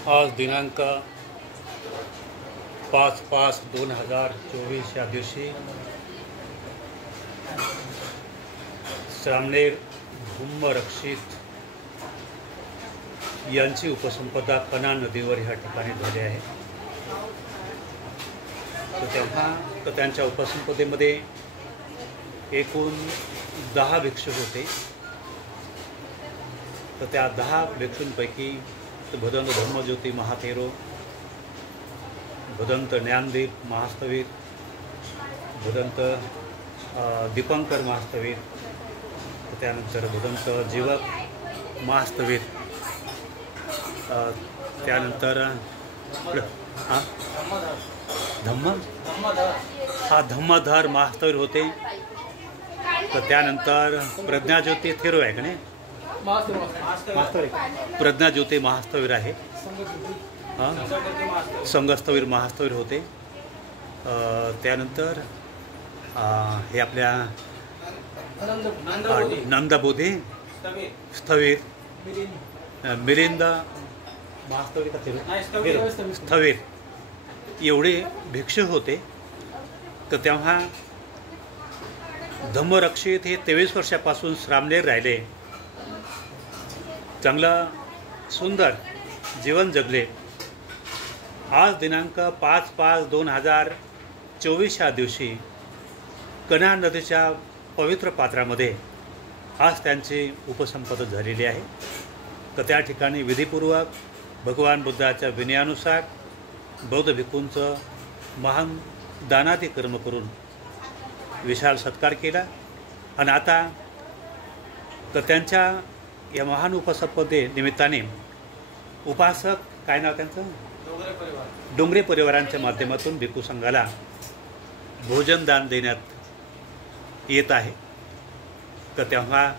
आज दिनांक 5/5/2024 या दिवशी श्रामणेर धम्मरक्षित यांची उपसंपदा कना नदीवर ह्या ठिकाणी झाली आहे। तर त्यांच्या उपसंपदेमध्ये एकूण 10 भिक्षू होते। तर त्या 10 भिक्षूंपैकी भदंत धर्मज्योती महाथेरो, भदंत ज्ञानदीप महास्थवीर, भदंत दीपंकर महास्थवीर, त्यानंतर भदंत जीवक महास्थवीर, त्यानंतर धम्मधर महास्थवीर होते। तर त्यानंतर प्रज्ञाज्योती थेरो आहे का नाही, प्रज्ञाज्योती महास्थवीर आहे। संगस्थवीर महास्थवीर होते। त्यानंतर हे आपल्या नंदबोधी स्थवीर, मिलिंद महास्थवीर स्थवीर एवढे भिक्षू होते। तर तेव्हा धम्मरक्षित हे 23 वर्षापासून श्रामणेर राहिले, चांगलं सुंदर जीवन जगले। आज दिनांक 5/5/2024 या दिवशी कन्हा नदीच्या पवित्र पात्रामध्ये आज त्यांची उपसंपदा झालेली आहे। तर त्या ठिकाणी विधिपूर्वक भगवान बुद्धाच्या विनयानुसार बौद्ध भिक्खूंचं महान दानादी कर्म करून विशाल सत्कार केला। आणि आता तर त्यांच्या या महान उपसंपदे निमित्ताने उपासक काय नाव त्यांचं, डोंगरे परिवारांच्या माध्यमातून भिक्खू संघाला भोजन दान देण्यात येत आहे। तर तेव्हा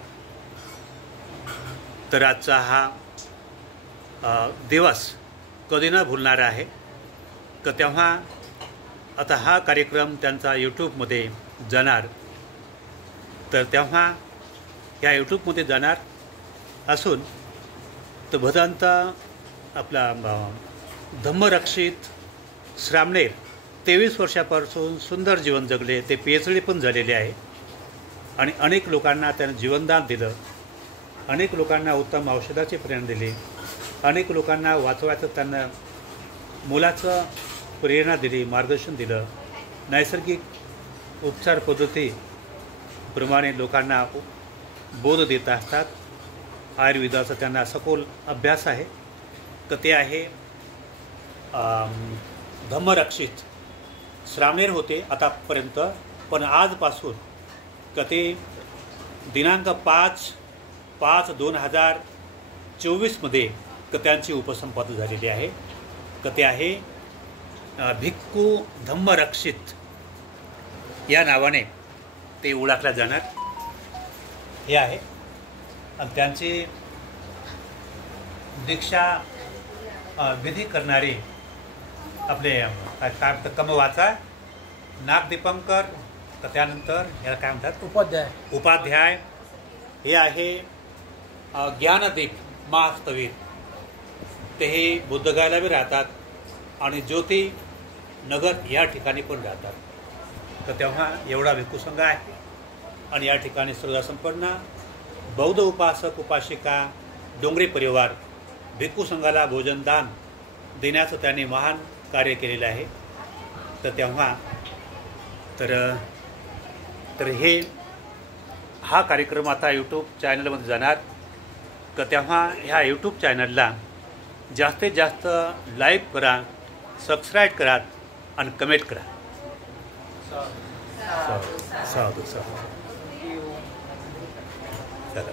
तर आजचा हा दिवस कधी न भुलणारा आहे। तर तेव्हा आता हा कार्यक्रम त्यांचा यूट्यूबमध्ये जाणार। तर तेव्हा ह्या यूट्यूबमध्ये जाणार असून तर भदंत आपला धम्मरक्षित श्रामणेर 23 वर्षापासून सुंदर जीवन जगले, ते PhD पण झालेले आहे आणि अनेक लोकांना त्यानं जीवनदान दिलं, अनेक लोकांना उत्तम औषधाची प्रेरणा दिली, अनेक लोकांना वाचवायचं त्यांना मुलाचं प्रेरणा दिली, मार्गदर्शन दिलं। नैसर्गिक उपचार पद्धतीप्रमाणे लोकांना बोध देत असतात। आयुर्वेदाचा त्यांना सखोल अभ्यास आहे। तर ते आहे धम्मरक्षित श्रामणेर होते आतापर्यंत, पण आजपासून तर ते दिनांक 5/5/2024 मध्ये तर त्यांची उपसंपदा झालेली आहे। तर ते आहे भिक्खू धम्मरक्षित या नावाने ते ओळखल्या जाणार हे आहे। आणि त्यांची दीक्षा विधी करणारे आपले काय कमवाचा नाग दीपंकर, तर त्यानंतर याला काय म्हणतात उपाध्याय हे आहे ज्ञानदीप महास्थवीर, ते हे बुद्धगायला बी राहतात आणि ज्योती नगर या ठिकाणी पण राहतात। तर तेव्हा एवढा भिक्खू संघ आहे आणि या ठिकाणी श्रद्धासंपन्न बौद्ध उपासक उपासिका डोंगरे परिवार भिक्खू संघाला भोजनदान देण्याचं त्यांनी महान कार्य केलेलं आहे। तर तेव्हा तर हे हा कार्यक्रम आता यूट्यूब चॅनलमध्ये जाणार। तर तेव्हा ह्या यूट्यूब चॅनलला जास्तीत जास्त लाईक करा, सबस्क्राईब करा आणि कमेंट करा। साधू साधू चला।